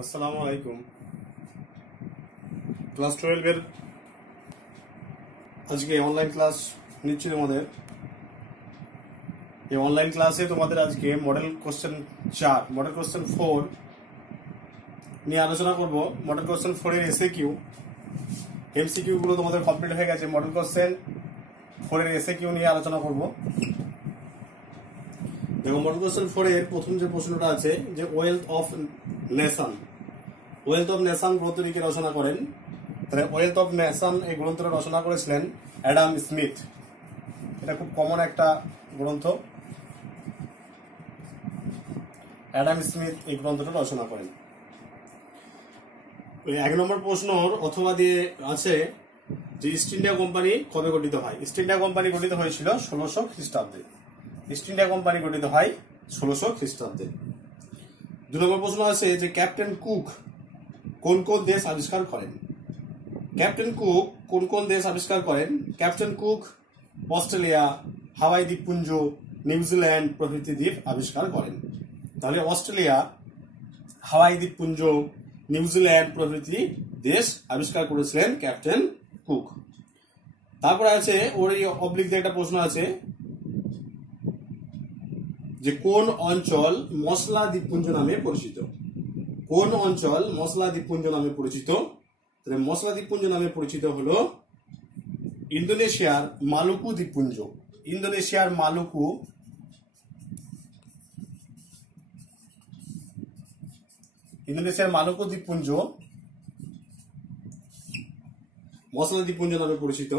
আসসালামু আলাইকুম। ক্লাস 12 এর আজকে অনলাইন ক্লাস নিচ্ছি তোমাদের। এই অনলাইন ক্লাসে তোমাদের আজকে মডেল কোশ্চেন 4 মডেল কোশ্চেন 4 নিয়ে আলোচনা করব। মডেল কোশ্চেন 4 এর এসএকিউ এমসিকিউ গুলো তোমাদের কমপ্লিট হয়ে গেছে। মডেল কোশ্চেন 4 এর এসএকিউ নিয়ে আলোচনা করব। দেখো, মডেল কোশ্চেন 4 এর প্রথম যে প্রশ্নটা আছে যে wealth of nation, wealth of nation গ্রন্থটি কে রচনা করেন? তাহলে ওয়েলথ অফ নেশন এই গ্রন্থটা রচনা করেছিলেন অ্যাডাম স্মিথ। এটা খুব কমন একটা গ্রন্থ। অ্যাডাম স্মিথ এই গ্রন্থটা রচনা করেন। এক নম্বর প্রশ্নর অথবা দিয়ে আছে যে ইস্ট ইন্ডিয়া কোম্পানি কবে গঠিত হয়? ইস্ট ইন্ডিয়া কোম্পানি গঠিত হয়েছিল 1600 খ্রিস্টাব্দে। ইস্ট ইন্ডিয়া কোম্পানি গঠিত হয় 1600 খ্রিস্টাব্দে। 2 নম্বর প্রশ্ন আছে যে ক্যাপ্টেন কুক কোন কোন দেশ আবিষ্কার করেন? ক্যাপ্টেন কুক কোন কোন দেশ আবিষ্কার করেন? ক্যাপ্টেন কুক অস্ট্রেলিয়া, হাওয়াই দ্বীপপুঞ্জ, নিউজিল্যান্ড প্রভৃতি দ্বীপ আবিষ্কার করেন। তাহলে অস্ট্রেলিয়া, হাওয়াই দ্বীপপুঞ্জ, নিউজিল্যান্ড প্রভৃতি দেশ আবিষ্কার করেছিলেন ক্যাপ্টেন কুক। তারপরে আছে ওর এই অবলিক দিয়ে একটা প্রশ্ন আছে যে কোন অঞ্চল মশলা দ্বীপপুঞ্জ নামে পরিচিত? কোন অঞ্চল মশলা দ্বীপপুঞ্জ নামে পরিচিত? তাহলে মশলা দ্বীপপুঞ্জ নামে পরিচিত হলো ইন্দোনেশিয়ার মালুকু দ্বীপপুঞ্জ। ইন্দোনেশিয়ার মালুকু দ্বীপপুঞ্জ মশলা দ্বীপপুঞ্জ নামে পরিচিত।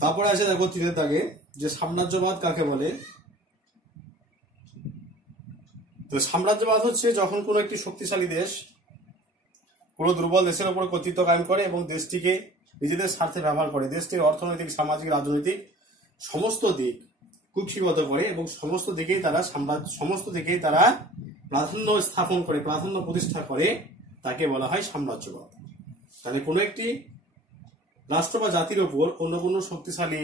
তারপরে আছে দেখো 3 দাগে যে সাম্রাজ্যবাদ কাকে বলে? তো সাম্রাজ্যবাদ হচ্ছে যখন কোনো একটি শক্তিশালী দেশ কোনো দুর্বল দেশের উপর কর্তৃত্ব কায়েম করে এবং দেশটিকে নিজেদের স্বার্থে ব্যবহার করে, দেশটির অর্থনৈতিক, সামাজিক, রাজনৈতিক সমস্ত দিক কুক্ষিগত করে এবং সমস্ত দিকেই তারা প্রাধান্য স্থাপন করে, প্রাধান্য প্রতিষ্ঠা করে, তাকে বলা হয় সাম্রাজ্যবাদ। তাহলে কোনো একটি রাষ্ট্র বা জাতির উপর অন্য কোনো শক্তিশালী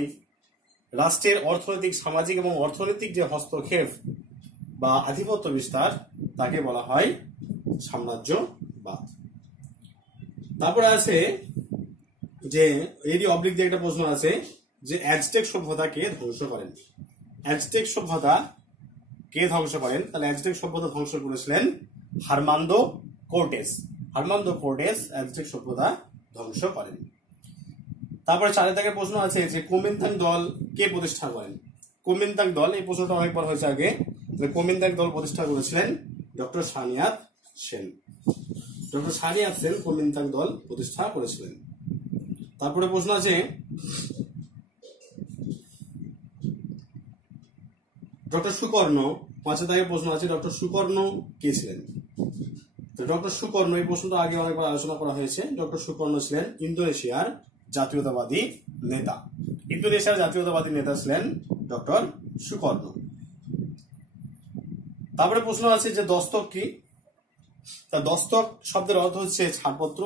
রাষ্ট্রের অর্থনৈতিক, সামাজিক এবং অর্থনৈতিক যে হস্তক্ষেপ বা আধিপত্য বিস্তার, তাকে বলা হয় সাম্রাজ্যবাদ। তারপরে আছে যে এরই অবলিক দিয়ে একটা প্রশ্ন আছে যে অ্যাজটেক সভ্যতা কে ধ্বংস করেন? অ্যাজটেক সভ্যতা কে ধ্বংস করেন? তাহলে অ্যাজটেক সভ্যতা ধ্বংস করেছিলেন হারমান্দো কোর্টেস। হারমান্দো কোর্টেস অ্যাজটেক সভ্যতা ধ্বংস করেন। তারপরে 4 দাগের প্রশ্ন আছে যে কুমিনতাং দল কে প্রতিষ্ঠা করেন? কুমিনতাং দল, এই প্রশ্নটা অনেকবার হয়েছে আগে। কুমিনতাং দল প্রতিষ্ঠা করেছিলেন ডক্টর সানিয়াত সেন। ডক্টর সানিয়াত সেন কুমিনতাং দল প্রতিষ্ঠা করেছিলেন। তারপরে প্রশ্ন আছে ডক্টর সুকর্ণ। 5 দাগের প্রশ্ন আছে ডক্টর সুকর্ণ কে ছিলেন? তো ডক্টর সুকর্ণ, এই প্রশ্নটা আগে অনেকবার আলোচনা করা হয়েছে। ডক্টর সুকর্ণ ছিলেন ইন্দোনেশিয়ার জাতীয়তাবাদী নেতা। ইন্দোনেশিয়ার জাতীয়তাবাদী নেতা ছিলেন ডক্টর সুকর্ণ। তারপরে প্রশ্ন আছে যে দস্তক কি? তা দস্তক শব্দের অর্থ হচ্ছে ছাড়পত্র,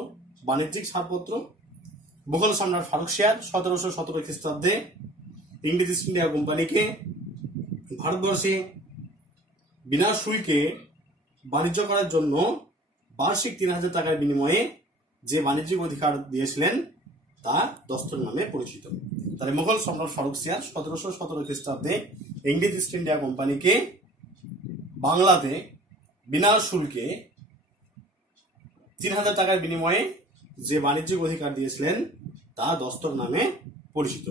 বাণিজ্যিক ছাড়পত্র। মুঘল সম্রাট ফারুকশিয়ার 1717 খ্রিস্টাব্দে ইংরেজ ইস্ট ইন্ডিয়া কোম্পানিকে ভারতবর্ষে বিনা শুল্কে বাণিজ্য করার জন্য বার্ষিক 3000 টাকার বিনিময়ে যে বাণিজ্যিক অধিকার দিয়েছিলেন তা দস্তক নামে পরিচিত। তাহলে মুঘল সম্রাট ফারুকশিয়ার 1717 খ্রিস্টাব্দে ইংরেজ ইস্ট ইন্ডিয়া কোম্পানিকে বাংলাতে বিনা শুল্কে 3000 টাকার বিনিময়ে যে বাণিজ্যিক অধিকার দিয়েছিলেন তা দস্তক নামে পরিচিত।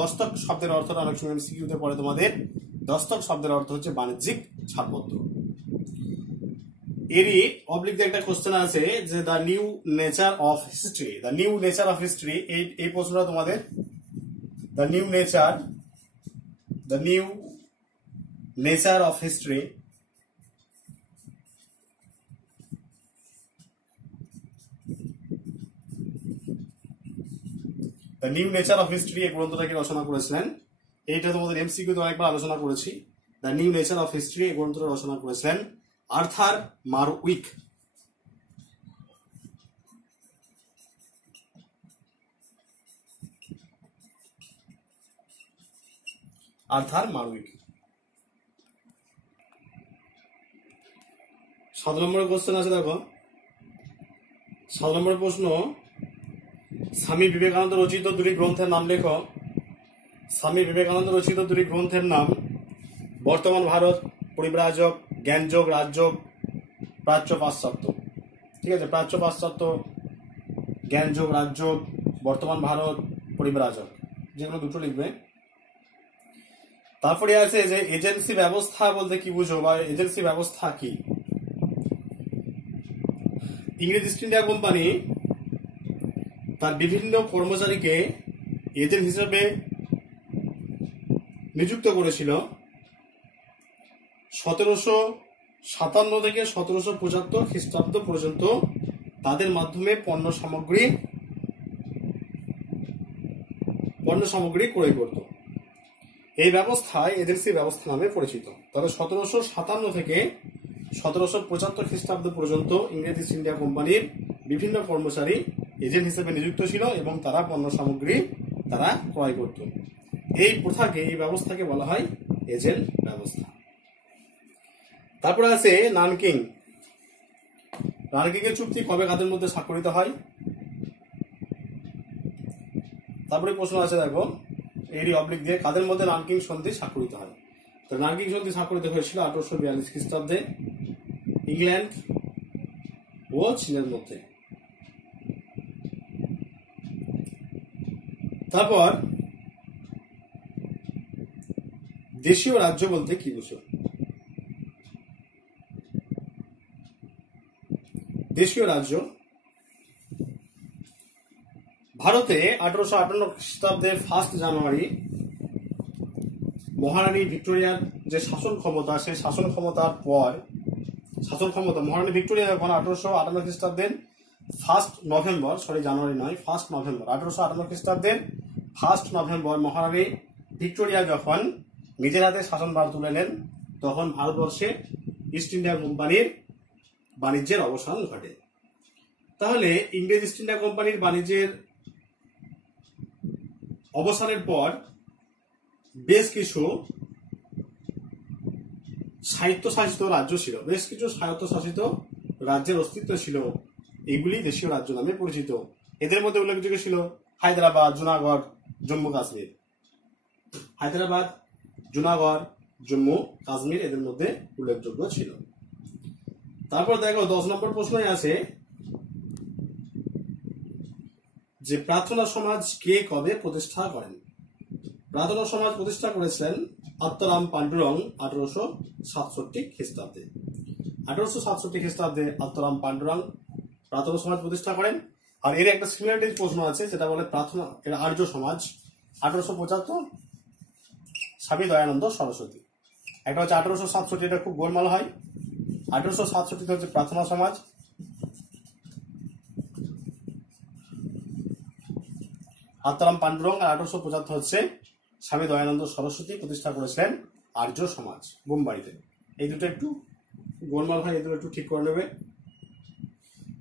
দস্তক শব্দের অর্থটা অনেক সময় এমসিকিউতে পড়ে তোমাদের। দস্তক শব্দের অর্থ হচ্ছে বাণিজ্যিক ছাড়পত্র। এরই অবলিক একটা কোশ্চেন আছে যে the new nature of history. The new nature of history, এই প্রশ্নটা তোমাদের। The new nature of history the new nature of history এই গ্রন্থটাকে রচনা করেছিলেন। এইটা তোমাদের এমসিকিউতে অনেকবার আলোচনা করেছি। The new nature of history এই গ্রন্থটা রচনা করেছিলেন আর্থার মারউইক। 7 নম্বরের কোশ্চেন আছে, দেখো 7 নম্বরের প্রশ্ন, স্বামী বিবেকানন্দ রচিত দুটি গ্রন্থের নাম লেখো। স্বামী বিবেকানন্দ রচিত দুটি গ্রন্থের নাম বর্তমান ভারত, পরিব্রাজক, জ্ঞানযোগ, রাজযোগ, প্রাচ্য পাশ্চাত্য। ঠিক আছে, প্রাচ্য পাশ্চাত্য, জ্ঞানযোগ, রাজযোগ, বর্তমান ভারত, পরিব্রাজক, যেগুলো দুটো লিখবে। তারপরে আছে যে এজেন্সি ব্যবস্থা বলতে কি বুঝো বা এজেন্সি ব্যবস্থা কি। ইংরেজ ইস্ট ইন্ডিয়া কোম্পানি তার বিভিন্ন কর্মচারীকে এজেন্ট হিসেবে নিযুক্ত করেছিল 1757 থেকে 1775 খ্রিস্টাব্দ পর্যন্ত তাদের মাধ্যমে পণ্য সামগ্রী ক্রয় করত। এই ব্যবস্থায় এজেন্সি ব্যবস্থা নামে পরিচিত। তবে 1757 থেকে 1775 খ্রিস্টাব্দ পর্যন্ত ইংরেজ ইস্ট ইন্ডিয়া কোম্পানির বিভিন্ন কর্মচারী এজেন্ট হিসেবে নিযুক্ত ছিল এবং তারা পণ্য সামগ্রী তারা ক্রয় করত। এই প্রথাকে, এই ব্যবস্থাকে বলা হয় এজেন্ট ব্যবস্থা। তারপরে আছে নানকিং। নানকিং এর চুক্তি কবে কাদের মধ্যে স্বাক্ষরিত হয়? তারপরে প্রশ্ন আছে, দেখো এরই অবলিক দিয়ে কাদের মধ্যে নানকিং সন্ধি স্বাক্ষরিত হয়। তো নানকিং সন্ধি স্বাক্ষরিত হয়েছিল 1842 খ্রিস্টাব্দে ইংল্যান্ড ও চীনের মধ্যে। তারপর দেশীয় রাজ্য বলতে কি বুঝো? দেশীয় রাজ্য ভারতে 1858 খ্রিস্টাব্দে 1 জানুয়ারি মহারানী ভিক্টোরিয়ার যে শাসন ক্ষমতা, সেই শাসন ক্ষমতার পর মহারানী ভিক্টোরিয়া যখন 1858 খ্রিস্টাব্দের 1 নভেম্বর, জানুয়ারি নয়, 1 নভেম্বর 1858 খ্রিস্টাব্দের 1 নভেম্বর মহারানী ভিক্টোরিয়া যখন নিজের হাতে শাসনভার তুলে নেন, তখন ভারতবর্ষে ইস্ট ইন্ডিয়া কোম্পানির বাণিজ্যের অবসান ঘটে। তাহলে ইংরেজ ইস্ট ইন্ডিয়া কোম্পানির বাণিজ্যের অবসানের পর বেশ কিছু স্বায়ত্তশাসিত রাজ্য ছিল, বেশ কিছু স্বায়ত্তশাসিত রাজ্যের অস্তিত্ব ছিল। এইগুলি দেশীয় রাজ্য নামে পরিচিত। এদের মধ্যে উল্লেখযোগ্য ছিল হায়দ্রাবাদ, জুনাগড়, জম্মু কাশ্মীর। হায়দ্রাবাদ, জুনাগড়, জম্মু কাশ্মীর এদের মধ্যে উল্লেখযোগ্য ছিল। তারপর দেখো 10 নম্বর প্রশ্নই আছে যে প্রার্থনা সমাজ কে কবে প্রতিষ্ঠা করেন? প্রার্থনা সমাজ প্রতিষ্ঠা করেছিলেন আত্মারাম পান্ডুরং 1867 খ্রিস্টাব্দে। 1867 খ্রিস্টাব্দে আত্মারাম পান্ডুরং প্রার্থনা সমাজ প্রতিষ্ঠা করেন। আর এর একটা সিমিলারিটি প্রশ্ন আছে যেটা বলে প্রার্থনা এর আর্য সমাজ 1875 স্বামী দয়ানন্দ সরস্বতী। একটা হচ্ছে 1867, এটা খুব গোলমাল হয়। 1867 হচ্ছে প্রার্থনা সমাজ, আত্মারাম পান্ডুরং, আর 1875 হচ্ছে স্বামী দয়ানন্দ সরস্বতী প্রতিষ্ঠা করেছিলেন আর্য সমাজ বোম্বাইতে। এই দুটো একটু গোলমাল হয়, এই দুটো একটু ঠিক করে নেবে।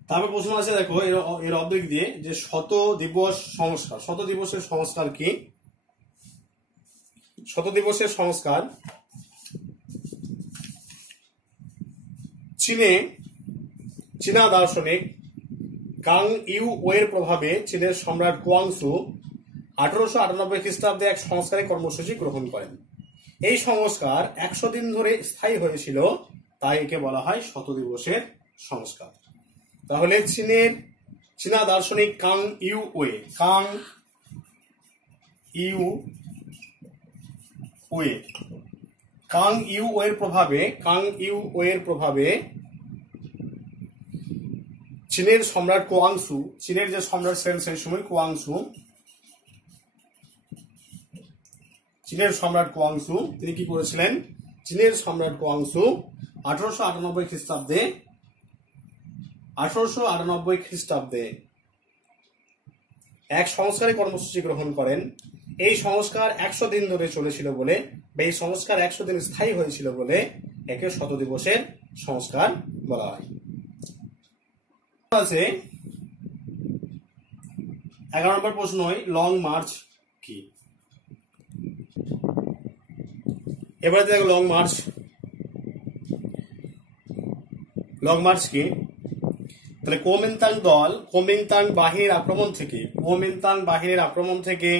তারপর প্রশ্ন আছে, দেখো এর অবদিক দিয়ে যে শত দিবস সংস্কার। শত দিবসের সংস্কার কি? শত দিবসের সংস্কার চীনা দার্শনিক কাং ইউ ওয়ের প্রভাবে চীনের সম্রাট কুয়াংসু 1898 খ্রিস্টাব্দে এক সংস্কারী কর্মসূচি গ্রহণ করেন। এই সংস্কার 100 দিন ধরে স্থায়ী হয়েছিল, তাই একে বলা হয় শত দিবসের সংস্কার। তাহলে চীনা দার্শনিক কাং ইউ ওয়ের প্রভাবে চীনের সম্রাট কুয়াংসু, চীনের যে সম্রাট ছিলেন সেই সময় চীনের সম্রাট কুয়াংসু তিনি কি করেছিলেন? চীনের সম্রাট কুয়াংসু 1898 খ্রিস্টাব্দে এক সংস্কারী কর্মসূচি গ্রহণ করেন। এই সংস্কার 100 দিন ধরে চলেছিল বলে, এই সংস্কার 100 দিন স্থায়ী হয়েছিল বলে একে শত দিবসের সংস্কার বলা হয়। আছে 11 নম্বর প্রশ্ন, লং মার্চ কি? এবারে দেখো লং লং মার্চ কি? তাহলে কুওমিন্তাং দল কুওমিন্তাং বাহিনীর আক্রমণ থেকে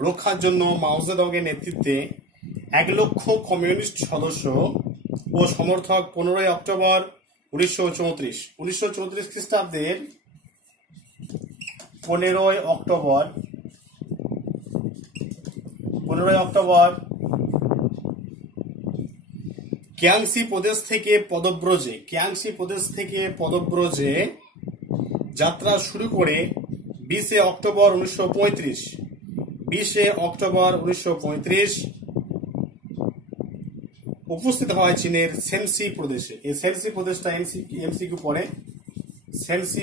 রক্ষার জন্য মাও জেদংয়ের নেতৃত্বে 1,00,000 কমিউনিস্ট সদস্য ও সমর্থক 15 অক্টোবর 1934 খ্রিস্টাব্দের 15 অক্টোবর কিয়াংসি প্রদেশ থেকে পদব্রজে যাত্রা শুরু করে 20 অক্টোবর 1935 উপস্থিত হয় চীনের সেনসি প্রদেশে। এই সেনসি প্রদেশটা এমসিকিউ পড়ে। সেনসি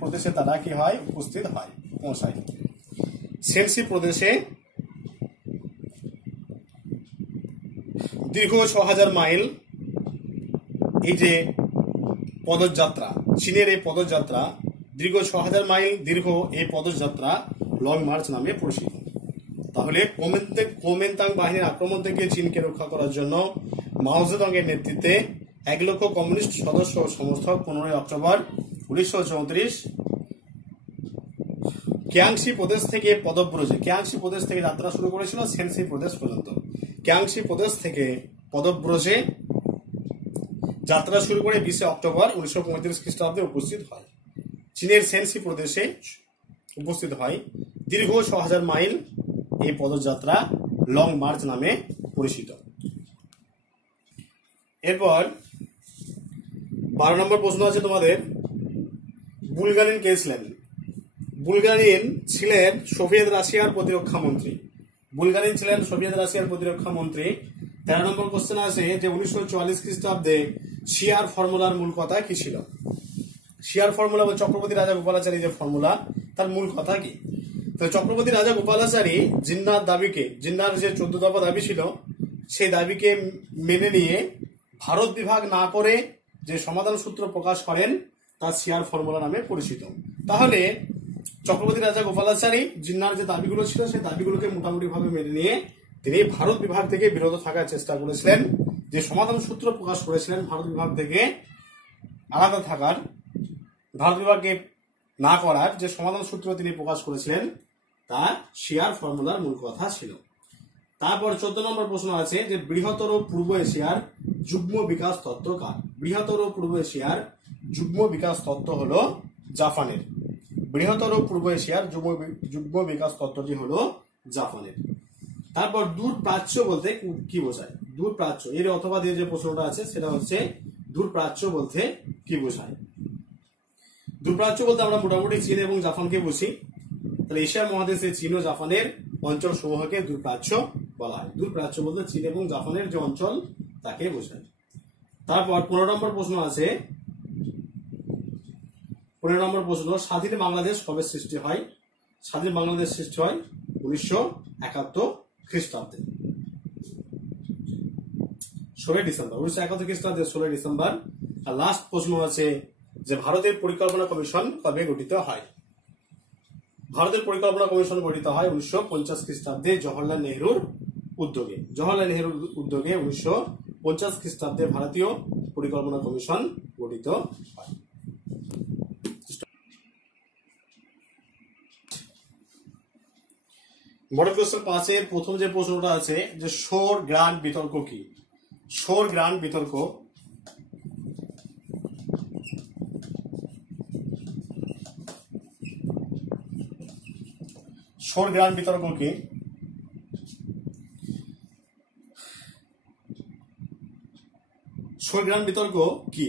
প্রদেশে তারা কি হয়? উপস্থিত হয়, পৌঁছায়। সেনসি প্রদেশে দীর্ঘ 6000 মাইল এই যে পদযাত্রা, চীনের এই পদযাত্রা দীর্ঘ 6000 মাইল দীর্ঘ এই পদযাত্রা লং মার্চ নামে পরিচিত। তাহলে কুওমিন্তাং বাহিনীর আক্রমণ থেকে চীনকে রক্ষা করার জন্য মাও জেদংয়ের নেতৃত্বে 1,00,000 কমিউনিস্ট সদস্য ও সমর্থক 15 অক্টোবর 1934 কিয়াংসি প্রদেশ থেকে যাত্রা শুরু করেছিল সেনসি প্রদেশ পর্যন্ত। কিয়াংসি প্রদেশ থেকে পদব্রজে যাত্রা শুরু করে 20 অক্টোবর 1935 খ্রিস্টাব্দে উপস্থিত হয়। চীনের সেনসি প্রদেশে উপস্থিত হয়। দীর্ঘ 6000 মাইল এই পদযাত্রা লং মার্চ নামে পরিচিত। এরপর 12 নম্বর প্রশ্ন আছে তোমাদের, বুলগারিন কে ছিলেন? বুলগারিন ছিলেন সোভিয়েত রাশিয়ার প্রতিরক্ষা মন্ত্রী। 13 নম্বর কোশ্চেন আছে যে 1944 খ্রিস্টাব্দে শিয়ার ফর্মুলার মূল কথা কি ছিল? শিয়ার ফর্মুলা বা চক্রবর্তী রাজা গোপালাচারী যে ফর্মুলা, তার মূল কথা কি? তো চক্রবর্তী রাজা গোপালাচারী জিন্নার যে 14 দফা দাবি ছিল, সেই দাবিকে মেনে নিয়ে ভারত বিভাগ না করে যে সমাধান সূত্র প্রকাশ করেন তা শিয়ার ফর্মুলা নামে পরিচিত। তাহলে চক্রবর্তী রাজা গোপালাচারী জিন্নার যে দাবিগুলো ছিল সেই দাবিগুলোকে মোটামুটি ভাবে মেনে নিয়ে তিনি ভারত বিভাগ থেকে বিরত থাকার চেষ্টা করেছিলেন। যে সমাধান সূত্র প্রকাশ করেছিলেন ভারত বিভাগ থেকে আলাদা থাকার, ভারত বিভাগকে না করার যে সমাধান সূত্র তিনি প্রকাশ করেছিলেন তা শিয়ার ফর্মুলার মূল কথা ছিল। তারপর 14 নম্বর প্রশ্ন আছে যে বৃহত্তর পূর্ব এশিয়ার যুগ্ম বিকাশ তত্ত্ব কার? বৃহত্তর পূর্ব এশিয়ার যুগ্ম বিকাশ তত্ত্ব হলো জাপানের। বৃহত্তর পূর্ব এশিয়ার যুগ্ম বিকাশ তত্ত্বটি হলো জাপানের। তারপর দূর প্রাচ্য বলতে কি বোঝায়? দূর প্রাচ্য এর অথবা দিয়ে যে প্রশ্নটা আছে সেটা হচ্ছে দূর প্রাচ্য বলতে কি বোঝায়? দূর প্রাচ্য বলতে আমরা মোটামুটি চীন এবং জাপানকে বুঝি। তাহলে এশিয়া মহাদেশে চীন ও জাপানের অঞ্চল সমূহকে দূর প্রাচ্য বলা হয়। দূর প্রাচ্য বলতে চীন এবং জাপানের যে অঞ্চল তাকে বোঝায়। তারপর 15 নম্বর প্রশ্ন আছে, 15 নম্বর প্রশ্ন, স্বাধীন বাংলাদেশ কবে সৃষ্টি হয়? স্বাধীন বাংলাদেশ সৃষ্টি হয় 1971 খ্রিস্টাব্দে 16 ডিসেম্বর 1971 খ্রিস্টাব্দে 16 ডিসেম্বর। আর লাস্ট প্রশ্ন আছে যে ভারতের পরিকল্পনা কমিশন কবে গঠিত হয়? ভারতের পরিকল্পনা কমিশন গঠিত হয় 1950 খ্রিস্টাব্দে জওহরলাল নেহরুর উদ্যোগে। 1950 খ্রিস্টাব্দে ভারতীয় পরিকল্পনা কমিশন গঠিত হয়। মডেল কোশ্চেন 5 এর প্রথম যে প্রশ্নটা আছে যে শোর গ্রান্ড বিতর্ক কি? শোর গ্রান্ড বিতর্ক কি? শোর গ্রান্ড বিতর্ক কি?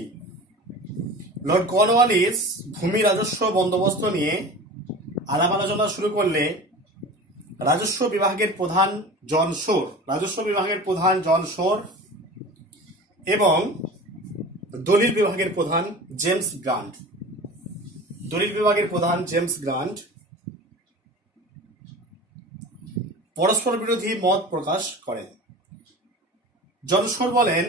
লর্ড কর্নওয়ালিস ভূমি রাজস্ব বন্দোবস্ত নিয়ে আলাপ আলোচনা শুরু করলে রাজস্ব বিভাগের প্রধান জন শোর এবং দলিল বিভাগের প্রধান জেমস গ্রান্ট পরস্পর বিরোধী মত প্রকাশ করেন। জন শোর বলেন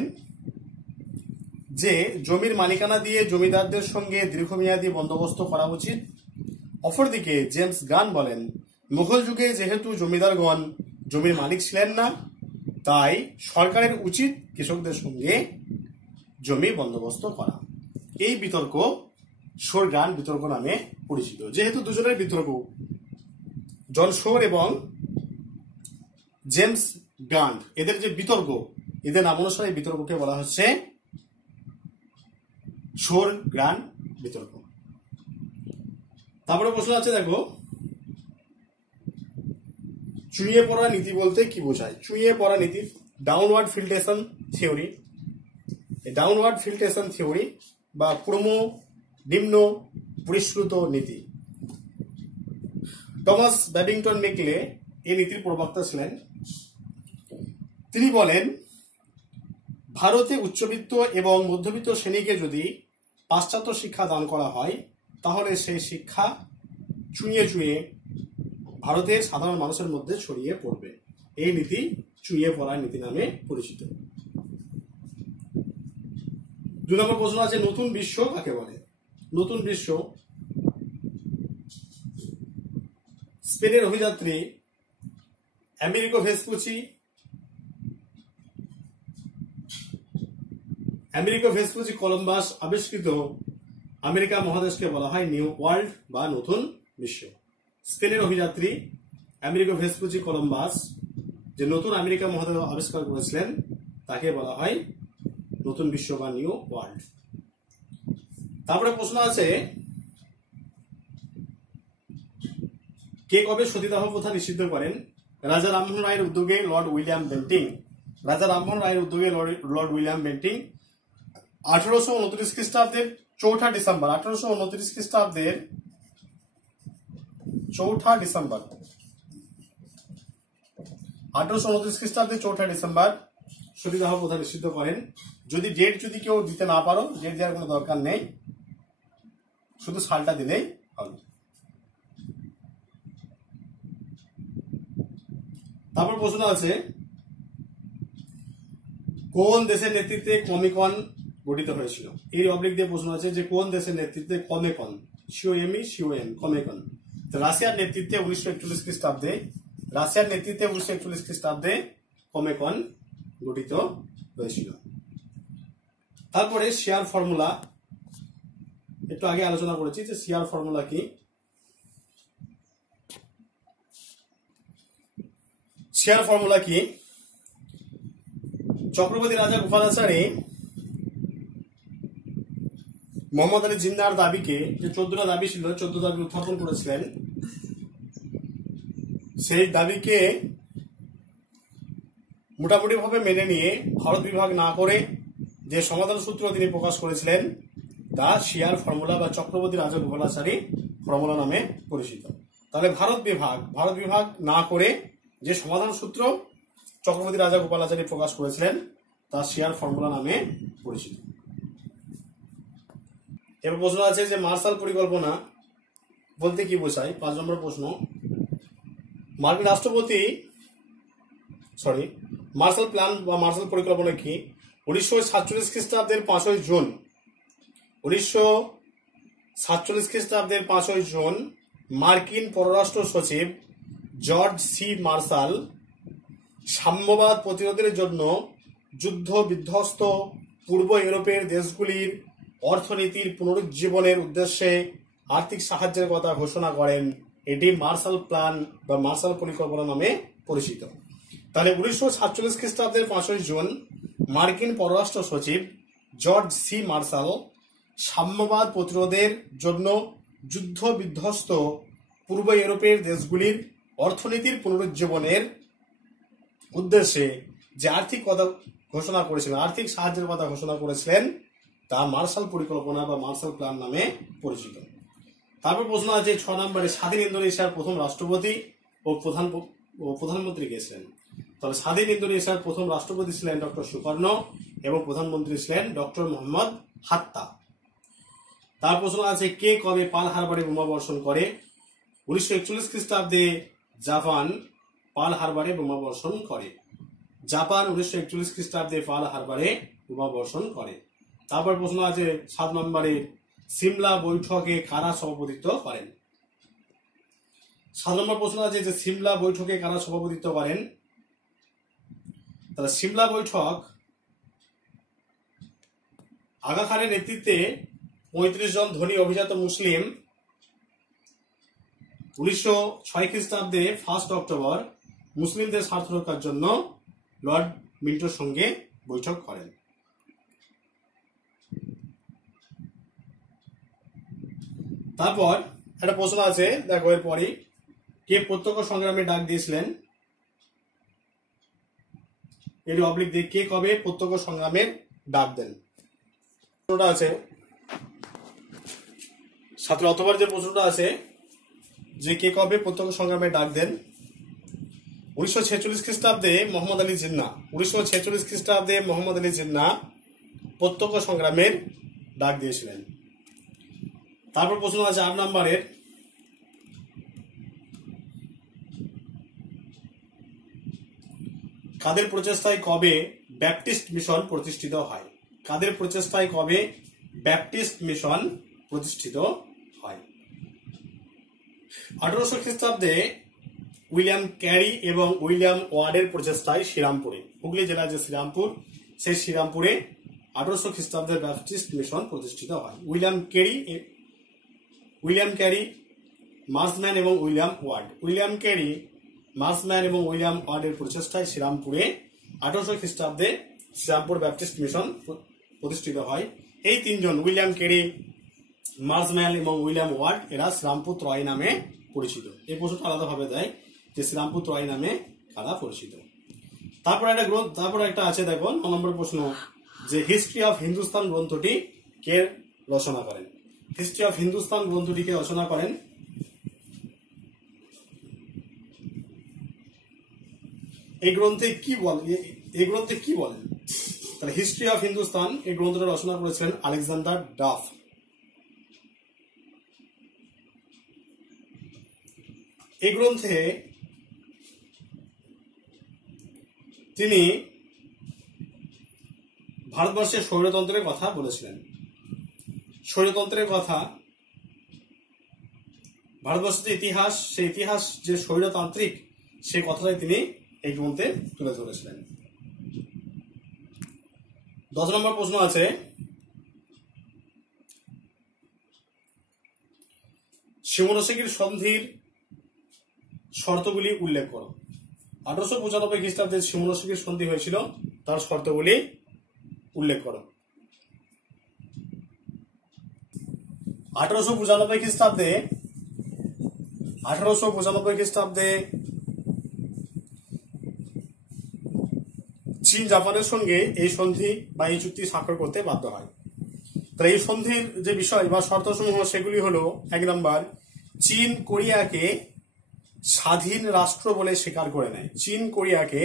যে জমির মালিকানা দিয়ে জমিদারদের সঙ্গে দীর্ঘমেয়াদী বন্দোবস্ত করা উচিত। অপরদিকে জেমস গ্রান্ট বলেন মুঘল যুগে যেহেতু জমিদারগণ জমির মালিক ছিলেন না, তাই সরকারের উচিত কৃষকদের সঙ্গে জমি বন্দোবস্ত করা। এই বিতর্ক শোর গ্রান্ট বিতর্ক নামে পরিচিত। যেহেতু দুজনের বিতর্ক, জন শোর এবং জেমস গ্রান্ট, এদের যে বিতর্ক, এদের নাম অনুসারে বিতর্ককে বলা হচ্ছে শোর গ্রান্ট বিতর্ক। তারপরে প্রশ্ন আছে, দেখো, চুইয়ে পড়া নীতি বলতে কি বোঝায়? চুইয়ে পড়া নীতি downward filtration theory, downward filtration theory বা নিম্ন পরিষ্কৃত নীতি। টমাস ব্যাবিংটন মেকলে এই নীতির প্রবক্তা ছিলেন। তিনি বলেন, ভারতে উচ্চবিত্ত এবং মধ্যবিত্ত শ্রেণীকে যদি পাশ্চাত্য শিক্ষা দান করা হয়, তাহলে সেই শিক্ষা চুইয়ে চুইয়ে ভারতের সাধারণ মানুষের মধ্যে ছড়িয়ে পড়বে। এই নীতি চুইয়ে পড়া নীতি নামে পরিচিত। 2 নম্বর প্রশ্ন আছে, নতুন বিশ্ব কাকে বলে? নতুন বিশ্ব স্পেনের অভিযাত্রী আমেরিকো ভেসপুচি কলম্বাস আবিষ্কৃত আমেরিকা মহাদেশকে বলা হয় নিউ ওয়ার্ল্ড বা নতুন বিশ্ব। স্পেনের অভিযাত্রী আমেরিকো ভেসপুচি কলম্বাস যে নতুন আমেরিকা মহাদেশ আবিষ্কার করেছিলেন, তাকে বলা হয় নতুন বিশ্ব বা নিউ ওয়ার্ল্ড। তারপরে প্রশ্ন আছে, কে কবে সতীদাহ প্রথা নিষিদ্ধ করেন? রাজা রামমোহন রায়ের উদ্যোগে লর্ড উইলিয়াম বেন্টিং। রাজা রামমোহন রায়ের উদ্যোগে লর্ড উইলিয়াম বেন্টিং 1829 খ্রিস্টাব্দের 4 ডিসেম্বর 1829 খ্রিস্টাব্দের 4 ডিসেম্বর 1829 খ্রিস্টাব্দের 4 ডিসেম্বর সতীদাহ প্রথা নিষিদ্ধ করেন। যদি ডেট যদি কেউ দিতে না পারো, ডেট দেওয়ার কোনো দরকার নেই, শুধু সালটা দিলেই হবে। তারপর প্রশ্ন আছে, কোন দেশের নেতৃত্বে কমিকন গঠিত হয়েছিল? এই অবলিক দিয়ে প্রশ্ন আছে যে কোন দেশের নেতৃত্বে কমেকন, সিওএম কমেকন। রাশিয়ার নেতৃত্বে 1941 খ্রিস্টাব্দে, কমেকন গঠিত হয়েছিল। তারপরে শেয়ার ফর্মুলা, একটু আগে আলোচনা করেছি যে শেয়ার ফর্মুলা কি। শেয়ার ফর্মুলা কি? চক্রবর্তী রাজা গোপালাচারী মোহাম্মদ আলী জিন্নার দাবিকে, যে 14টা দাবি ছিল, 14 দাবি উত্থাপন করেছিলেন, সেই দাবিকে মোটামুটি ভাবে মেনে নিয়ে ভারত বিভাগ না করে যে সমাধান সূত্র তিনি প্রকাশ করেছিলেন, তা শেয়ার ফর্মুলা বা চক্রবর্তী রাজা গোপালাচারী ফর্মুলা নামে পরিচিত। তাহলে ভারত বিভাগ না করে যে সমাধান সূত্র চক্রবর্তী রাজা গোপালাচারী প্রকাশ করেছিলেন, তা শেয়ার ফর্মুলা নামে পরিচিত। এবার প্রশ্ন আছে যে মার্শাল পরিকল্পনা বলতে কি বোঝায়? 5 নম্বর প্রশ্ন, মার্শাল প্ল্যান বা মার্শাল পরিকল্পনা কি? 1947 খ্রিস্টাব্দের 5ই জুন 1947 খ্রিস্টাব্দের 5ই জুন মার্কিন পররাষ্ট্র সচিব জর্জ সি মার্শাল সাম্যবাদ প্রতিরোধের জন্য যুদ্ধ বিধ্বস্ত পূর্ব ইউরোপের দেশগুলির অর্থনীতির পুনরুজ্জীবনের উদ্দেশ্যে আর্থিক সাহায্যের কথা ঘোষণা করেন। এটি মার্শাল প্ল্যান বা মার্শাল পরিকল্পনা নামে পরিচিত। তাহলে 1947 খ্রিস্টাব্দের 5ই জুন মার্কিন পররাষ্ট্র সচিব জর্জ সি মার্শাল সাম্যবাদ প্রতিরোধের জন্য যুদ্ধ বিধ্বস্ত পূর্ব ইউরোপের দেশগুলির অর্থনীতির পুনরুজ্জীবনের উদ্দেশ্যে যে আর্থিক সাহায্যের কথা ঘোষণা করেছিলেন, তা মার্শাল পরিকল্পনা বা মার্শাল প্ল্যান নামে পরিচিত। তারপর প্রশ্ন আছে 6 নম্বরে, স্বাধীন ইন্দোনেশিয়ার প্রথম রাষ্ট্রপতি ও প্রধানমন্ত্রী কে ছিলেন? তবে স্বাধীন ইন্দোনেশিয়ার প্রথম রাষ্ট্রপতি ছিলেন ডক্টর সুকর্ণ এবং প্রধানমন্ত্রী ছিলেন ডক্টর মোহাম্মদ হাত্তা। তার প্রশ্ন আছে, কে কবে পার্ল হারবারে বোমা বর্ষণ করে? 1941 খ্রিস্টাব্দে জাপান পার্ল হারবারে বোমা বর্ষণ করে। 1941 খ্রিস্টাব্দে পার্ল হারবারে বোমা বর্ষণ করে। তারপর প্রশ্ন আছে 7 নম্বরে, সিমলা বৈঠকে কারা সভাপতিত্ব করেন? 7 নম্বর প্রশ্ন আছে যে সিমলা বৈঠকে কারা সভাপতিত্ব করেন? তাহলে সিমলা বৈঠক আগা খানের নেতৃত্বে 35 জন ধনী অভিজাত মুসলিম 1906 খ্রিস্টাব্দে 1 অক্টোবর মুসলিমদের স্বার্থ রক্ষার জন্য লর্ড মিন্টোর সঙ্গে বৈঠক করেন। তারপর একটা প্রশ্ন আছে, দেখো এরপরে কে প্রত্যক্ষ সংগ্রামে ডাক দিয়েছিলেন, এর অবলিক দিয়ে কে কবে প্রত্যক্ষ সংগ্রামের ডাক দেন। প্রশ্নটা আছে 17 অক্টোবর যে প্রশ্নটা আছে যে কে কবে প্রত্যক্ষ সংগ্রামে ডাক দেন। 1946 খ্রিস্টাব্দে মোহাম্মদ আলী জিন্না, 1946 খ্রিস্টাব্দে মোহাম্মদ আলী জিন্না প্রত্যক্ষ সংগ্রামের ডাক দিয়েছিলেন। তারপর প্রশ্ন আছে 8 নম্বরের, কাদের প্রচেষ্টায় কবে ব্যাপটিস্ট মিশন প্রতিষ্ঠিত হয়। কাদের প্রচেষ্টায় কবে ব্যাপটিস্ট মিশন প্রতিষ্ঠিত হয়। 1800 খ্রিস্টাব্দে উইলিয়াম ক্যারি এবং উইলিয়াম ওয়ার্ডের প্রচেষ্টায় শ্রীরামপুরে, হুগলি জেলার যে শ্রীরামপুর, সেই শ্রীরামপুরে 1800 খ্রিস্টাব্দে ব্যাপটিস্ট মিশন প্রতিষ্ঠিত হয়। উইলিয়াম ক্যারি, মার্সম্যান এবং William word. William carry, Marshman এবং উইলিয়াম ওয়ার্ডের প্রচেষ্টায় শ্রীরামপুরে 1800 খ্রিস্টাব্দে শ্রীরামপুর ব্যাপটিস্ট মিশন প্রতিষ্ঠিত হয়। এই তিনজন উইলিয়াম ক্যারি, মার্সম্যান এবং উইলিয়াম ওয়ার্ড এরা শ্রীরামপুর ত্রয় নামে পরিচিত। এই প্রশ্নটা আলাদাভাবে দেয় যে শ্রীরামপুর ত্রয় নামে কারা পরিচিত। তারপর একটা আছে, দেখো 9 নম্বর প্রশ্ন যে হিস্ট্রি অফ হিন্দুস্তান গ্রন্থটি কে রচনা করেন। হিস্ট্রি অফ হিন্দুস্তান গ্রন্থটি কে রচনা করেন। এই গ্রন্থে কি বলেন, তাহলে হিস্ট্রি অফ হিন্দুস্তান এই গ্রন্থটা রচনা করেছিলেন আলেকজান্ডার ডাফ। এই গ্রন্থে তিনি ভারতবর্ষের স্বৈরতন্ত্রের কথা বলেছিলেন। স্বৈরতন্ত্রের কথা, ভারতবর্ষের যে ইতিহাস, সেই ইতিহাস যে স্বৈরতান্ত্রিক, সেই কথাটাই তিনি এই গ্রন্থে তুলে ধরেছিলেন। 10 নম্বর প্রশ্ন আছে, শিমোনোসেকির সন্ধির শর্তগুলি উল্লেখ করো। 1895 খ্রিস্টাব্দে শিমোনোসেকির সন্ধি হয়েছিল, তার শর্তগুলি উল্লেখ করো। 1895 খ্রিস্টাব্দে চীন জাপানের সঙ্গে এই সন্ধি বা এই চুক্তি স্বাক্ষর করতে বাধ্য হয়। তাহলে এই সন্ধির যে বিষয় বা শর্তসমূহ সেগুলি হলো, 1 নম্বর, চীন কোরিয়াকে স্বাধীন রাষ্ট্র বলে স্বীকার করে নেয়। চীন কোরিয়াকে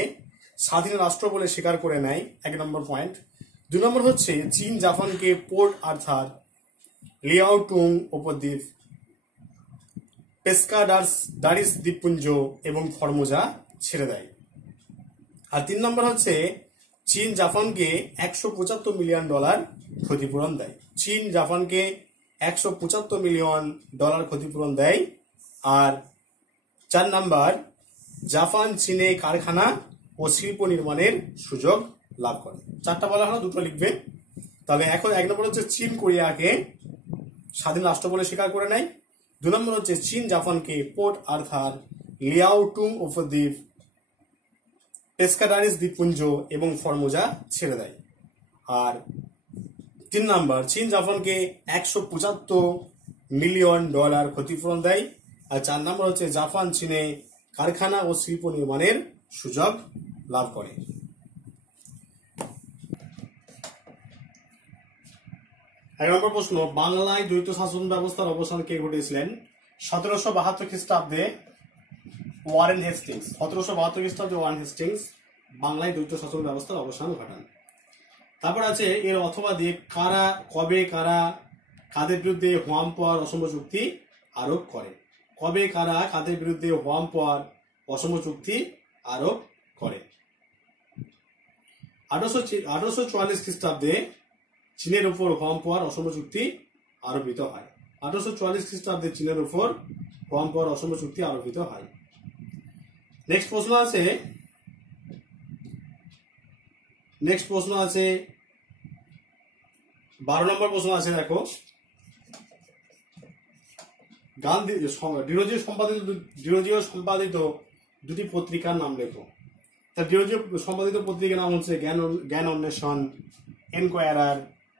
স্বাধীন রাষ্ট্র বলে স্বীকার করে নেয়, 1 নম্বর পয়েন্ট। 2 নম্বর হচ্ছে চীন জাপানকে পোর্ট আর্থার, লিয়াওটুং উপদ্বীপ, পেস্কাডারিস দ্বীপপুঞ্জ এবং ফরমোজা ছেড়ে দেয়। আর 3 নম্বর হচ্ছে চীন জাপানকে $175 মিলিয়ন ক্ষতিপূরণ দেয়। চীন জাপানকে $175 মিলিয়ন ক্ষতিপূরণ দেয়। আর 4 নম্বর, জাপান চীনে কারখানা ও শিল্প নির্মাণের সুযোগ লাভ করে। 4টা বলা হলো, 2টো লিখবে। তবে এখন 1 নম্বর হচ্ছে চীন কোরিয়াকে স্বাধীন রাষ্ট্র বলে স্বীকার করে নেয়। 2 নম্বর হচ্ছে চীন জাপানকে পোর্ট আর্থার, লিয়াওটুং উপদ্বীপ, পেস্কাডারিস দ্বীপপুঞ্জ এবং ফরমোজা ছেড়ে দেয়। আর 3 নম্বর, চীন জাপানকে $175 মিলিয়ন ক্ষতিপূরণ দেয়। আর 4 নম্বর হচ্ছে জাপান চীনে কারখানা ও শিল্প নির্মাণের সুযোগ লাভ করে। এক নম্বর প্রশ্ন, বাংলায় দ্বৈত শাসন ব্যবস্থার অবসান কে ঘটিয়েছিলেন। 1772 খ্রিস্টাব্দে ওয়ারেন হেস্টিংস। 1772 খ্রিস্টাব্দে ওয়ারেন হেস্টিংস বাংলায় দ্বৈত শাসন ব্যবস্থার অবসান ঘটান। তারপর আছে এর অথবা দিয়ে কারা, কবে কারা কাদের বিরুদ্ধে হোয়ামপোয়ার অসম চুক্তি আরোপ করে। কবে কারা কাদের বিরুদ্ধে হোয়ামপোয়ার অসম চুক্তি আরোপ করে। 1844 খ্রিস্টাব্দে চীনের উপর হোয়ামপোয়ার অসম চুক্তি আরোপিত হয়। 1844 খ্রিস্টাব্দে চীনের উপর হোয়ামপোয়ার অসম চুক্তি আরোপিত হয়। নেক্সট প্রশ্ন আছে 12 নম্বর প্রশ্ন আছে, দেখো গান্ধী ডিরোজিও সম্পাদিত দুটি পত্রিকার নাম লেখো। তা ডিরোজিও সম্পাদিত পত্রিকার নাম হচ্ছে জ্ঞান অন্বেষণ, এনকোয়ারার,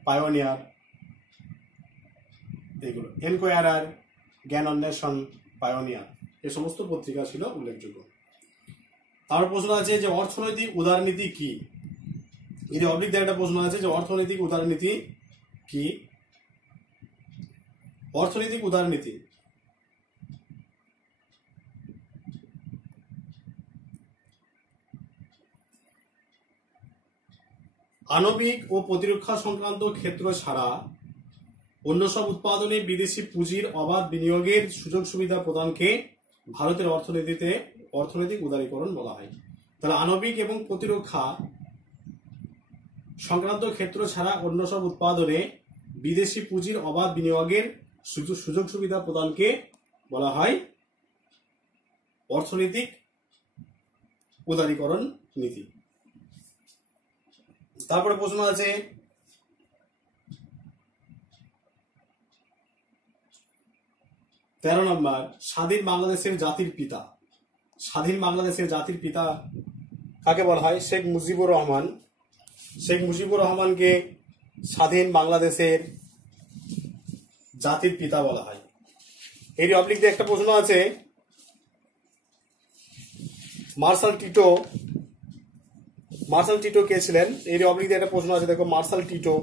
পায়োনিয়ার, এইগুলো এনকোয়ারার, জ্ঞান অন্বেষণ, পায়োনিয়ার, এই সমস্ত পত্রিকা ছিল উল্লেখযোগ্য। তার প্রশ্ন আছে যে অর্থনৈতিক উদারনীতি কি? এর অবলিক একটা প্রশ্ন আছে যে অর্থনৈতিক উদারনীতি কি? অর্থনৈতিক উদারনীতি আণবিক ও প্রতিরক্ষা সংক্রান্ত ক্ষেত্র ছাড়া অন্য সব উৎপাদনে বিদেশি পুঁজির অবাধ বিনিয়োগের সুযোগ সুবিধা প্রদানকে ভারতের অর্থনৈতিক উদারীকরণ বলা হয়। তাহলে আণবিক এবং প্রতিরক্ষা সংক্রান্ত ক্ষেত্র ছাড়া অন্য সব উৎপাদনে বিদেশি পুঁজির অবাধ বিনিয়োগের সুযোগ সুবিধা প্রদানকে বলা হয় অর্থনৈতিক উদারীকরণ নীতি। তারপরে প্রশ্ন আছে তেরো নম্বর, স্বাধীন বাংলাদেশের জাতির পিতা। স্বাধীন বাংলাদেশের জাতির পিতা কাকে বলা হয়? শেখ মুজিবুর রহমান। শেখ মুজিবুর রহমানকে স্বাধীন বাংলাদেশের জাতির পিতা বলা হয়। এর অবলিক দিয়ে একটা প্রশ্ন আছে, মার্শাল টিটো কে ছিলেন? এর অবলিক দিয়ে একটা প্রশ্ন আছে, দেখো মার্শাল টিটো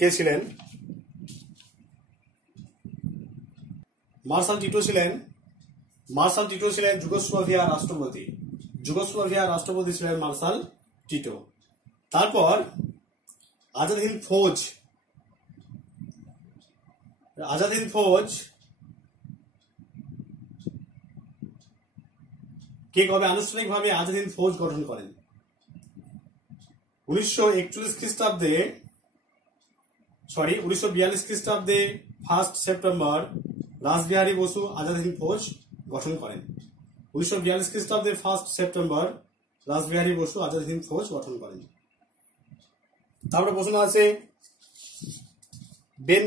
কে ছিলেন? মার্শাল টিটো ছিলেন যুগোস্লাভিয়ার রাষ্ট্রপতি। যুগোস্লাভিয়ার রাষ্ট্রপতি ছিলেন মার্শাল টিটো। তারপর আজাদ হিন্দ ফৌজ কে কবে আনুষ্ঠানিকভাবে আজাদ হিন্দ ফৌজ গঠন করেন? 1942 খ্রিস্টাব্দে 1 সেপ্টেম্বর রাসবিহারী বসু আজাদ হিন্দ ফৌজ গঠন করেন। 1942 খ্রিস্টাব্দে 1 সেপ্টেম্বর রাসবিহারী বসু আজাদ হিন্দ ফৌজ গঠন করেন। তারপরে প্রশ্ন আছে বেন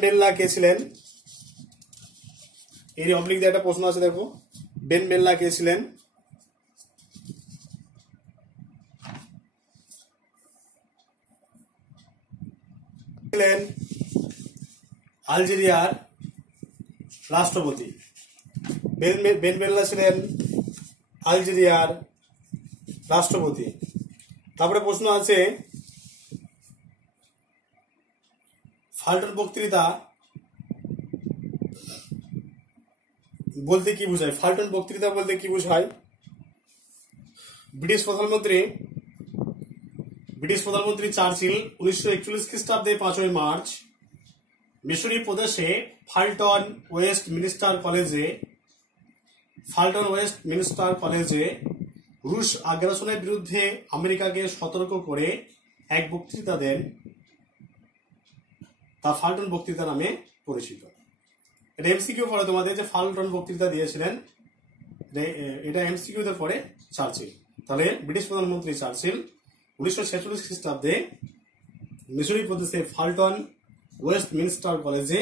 বেল্লা কে ছিলেন? এর অবলিক দিয়ে একটা প্রশ্ন আছে, দেখো বেন বেল্লা কে ছিলেন? ছিলেন আলজেরিয়ার রাষ্ট্রপতি। বেন বেল্লা ছিলেন আলজেরিয়ার রাষ্ট্রপতি। তারপরে প্রশ্ন আছে ফাল্টন বক্তৃতা বলতে কি বোঝায়? ফাল্টন বক্তৃতা বলতে কি বোঝায়? ব্রিটিশ প্রধানমন্ত্রী চার্চিল 1941 খ্রিস্টাব্দে 5 মার্চ মিসৌরি প্রদেশে ফাল্টন ওয়েস্ট মিনিস্টার কলেজে রুশ আগ্রাসনের বিরুদ্ধে আমেরিকাকে সতর্ক করে এক বক্তৃতা দেন। তা ফাল্টন বক্তৃতা নামে পরিচিত। এটা এমসিকিউ পড়ে তোমাদের যে ফাল্টন বক্তৃতা দিয়েছিলেন, এটা এমসিকিউতে পড়ে চার্চিল। তাহলে ব্রিটিশ প্রধানমন্ত্রী চার্চিল 1946 খ্রিস্টাব্দে মিসৌরি প্রদেশে ফাল্টন ওয়েস্ট মিনিস্টার কলেজে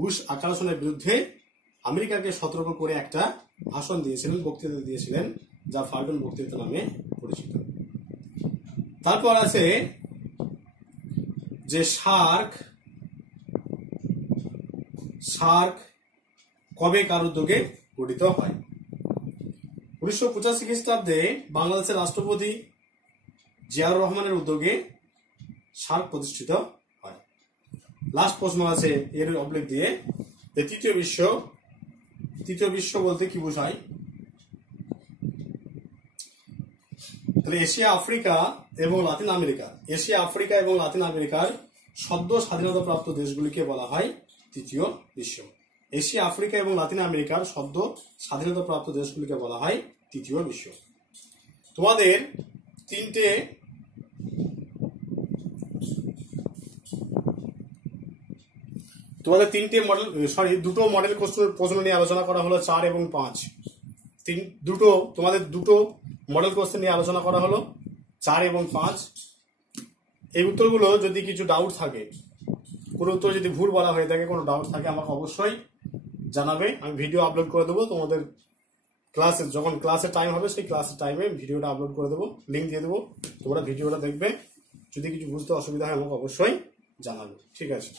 রুশ আগ্রাসনের বিরুদ্ধে আমেরিকাকে সতর্ক করে একটা ভাষণ দিয়েছিলেন, বক্তৃতা দিয়েছিলেন, যা ফাল্টন বক্তৃতা নামে পরিচিত। তারপর আছে যে সার্ক কবে কার উদ্যোগে গঠিত হয়? 1985 খ্রিস্টাব্দে বাংলাদেশের রাষ্ট্রপতি জিয়াউর রহমানের উদ্যোগে সার্ক প্রতিষ্ঠিত হয়। লাস্ট প্রশ্ন আছে এর অবলিক দিয়ে, তৃতীয় বিশ্ব বলতে কি বোঝায়? তাহলে এশিয়া আফ্রিকা এবং লাতিন আমেরিকার সদ্য স্বাধীনতাপ্রাপ্ত দেশগুলিকে বলা হয় তৃতীয় বিশ্ব। এশিয়া আফ্রিকা এবং লাতিন আমেরিকার সদ্য স্বাধীনতাপ্রাপ্ত দেশগুলিকে বলা হয় তৃতীয় বিশ্ব। তোমাদের দুটো মডেল প্রশ্ন নিয়ে আলোচনা করা হলো, 4 এবং 5। দুটো মডেল কোশ্চেন নিয়ে আলোচনা করা হলো। 4 এবং 5। এই উত্তরগুলো যদি কিছু ডাউট থাকে, কোনো উত্তর যদি ভুল বলা হয়ে থাকে, কোনো ডাউট থাকে, আমাকে অবশ্যই জানাবে। আমি ভিডিও আপলোড করে দেবো তোমাদের ক্লাসে, যখন ক্লাসের টাইম হবে সেই ক্লাসের টাইমে ভিডিওটা আপলোড করে দেবো, লিঙ্ক দিয়ে দেবো, তোমরা ভিডিওটা দেখবে। যদি কিছু বুঝতে অসুবিধা হয় আমাকে অবশ্যই জানাবে। ঠিক আছে।